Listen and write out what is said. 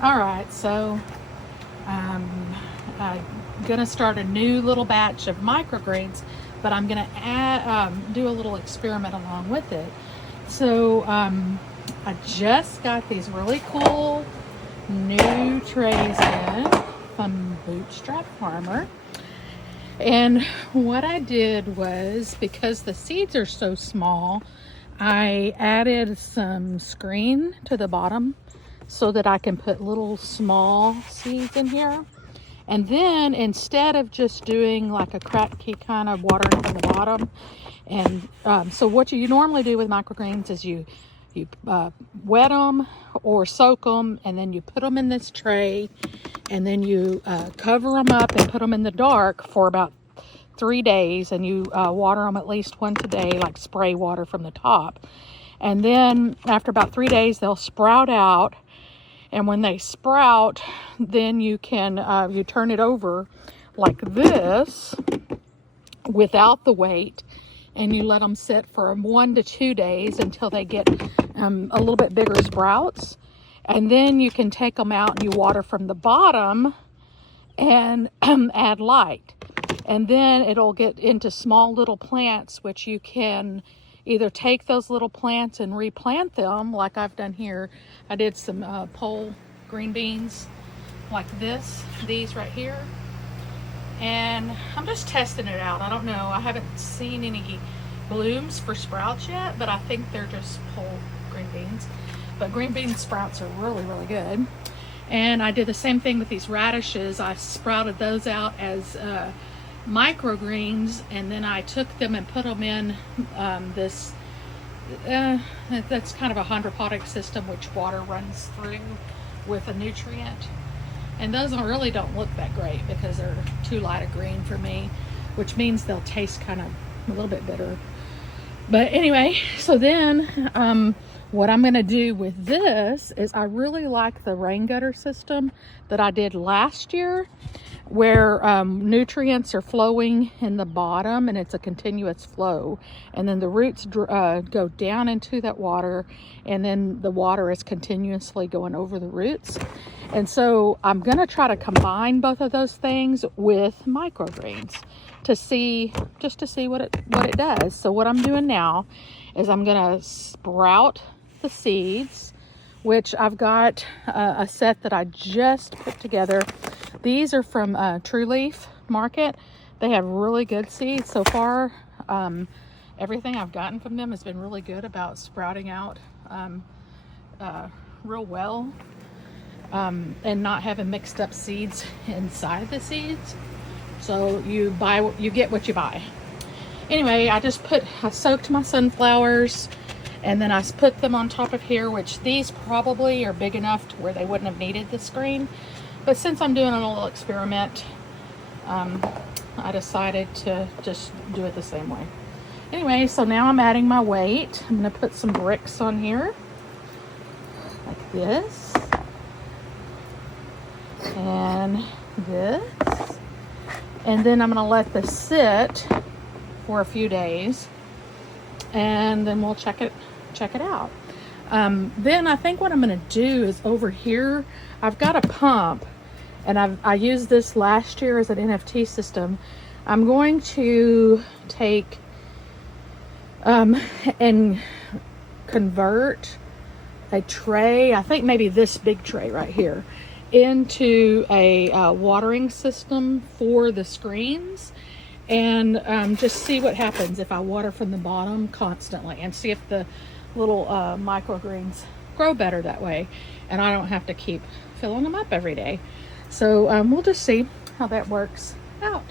All right, so I'm gonna start a new little batch of microgreens, but I'm gonna do a little experiment along with it. So I just got these really cool new trays in from Bootstrap Farmer. And what I did was, because the seeds are so small, I added some screen to the bottom so that I can put little small seeds in here. And then instead of just doing like a crack key kind of watering from the bottom, and so what you normally do with microgreens is you wet them or soak them, and then you put them in this tray, and then you cover them up and put them in the dark for about 3 days, and you water them at least once a day, like spray water from the top. And then after about 3 days, they'll sprout out. And when they sprout, then you can you turn it over like this without the weight, and you let them sit for 1 to 2 days until they get a little bit bigger sprouts. And then you can take them out and you water from the bottom and add light. And then it'll get into small little plants, which you can either take those little plants and replant them like I've done here. I did some pole green beans like these right here. And I'm just testing it out. I don't know. I haven't seen any blooms for sprouts yet, but I think they're just pole green beans. But green bean sprouts are really, really good. And I did the same thing with these radishes. I sprouted those out as microgreens, and then I took them and put them in this that's kind of a hydroponic system, which water runs through with a nutrient. And those really don't look that great because they're too light a green for me, which means they'll taste kind of a little bit bitter. But anyway, so then what I'm going to do with this is, I really like the rain gutter system that I did last year, where nutrients are flowing in the bottom and it's a continuous flow, and then the roots go down into that water, and then the water is continuously going over the roots. And so I'm going to try to combine both of those things with microgreens to see what it does. So what I'm doing now is I'm going to sprout the seeds, which I've got a set that I just put together. These are from True Leaf Market. They have really good seeds so far. Everything I've gotten from them has been really good about sprouting out real well, and not having mixed up seeds inside the seeds. So you get what you buy. Anyway, I soaked my sunflowers, and then I put them on top of here, which these probably are big enough to where they wouldn't have needed the screen. But since I'm doing a little experiment, I decided to just do it the same way. Anyway, so now I'm adding my weight. I'm going to put some bricks on here, like this, and this. And then I'm going to let this sit for a few days, and then we'll check it out. Then I think what I'm going to do is, over here I've got a pump, and I used this last year as an NFT system. I'm going to take and convert a tray, I think maybe this big tray right here, into a watering system for the screens, and just see what happens if I water from the bottom constantly, and see if the little microgreens grow better that way, and I don't have to keep filling them up every day. So we'll just see how that works out.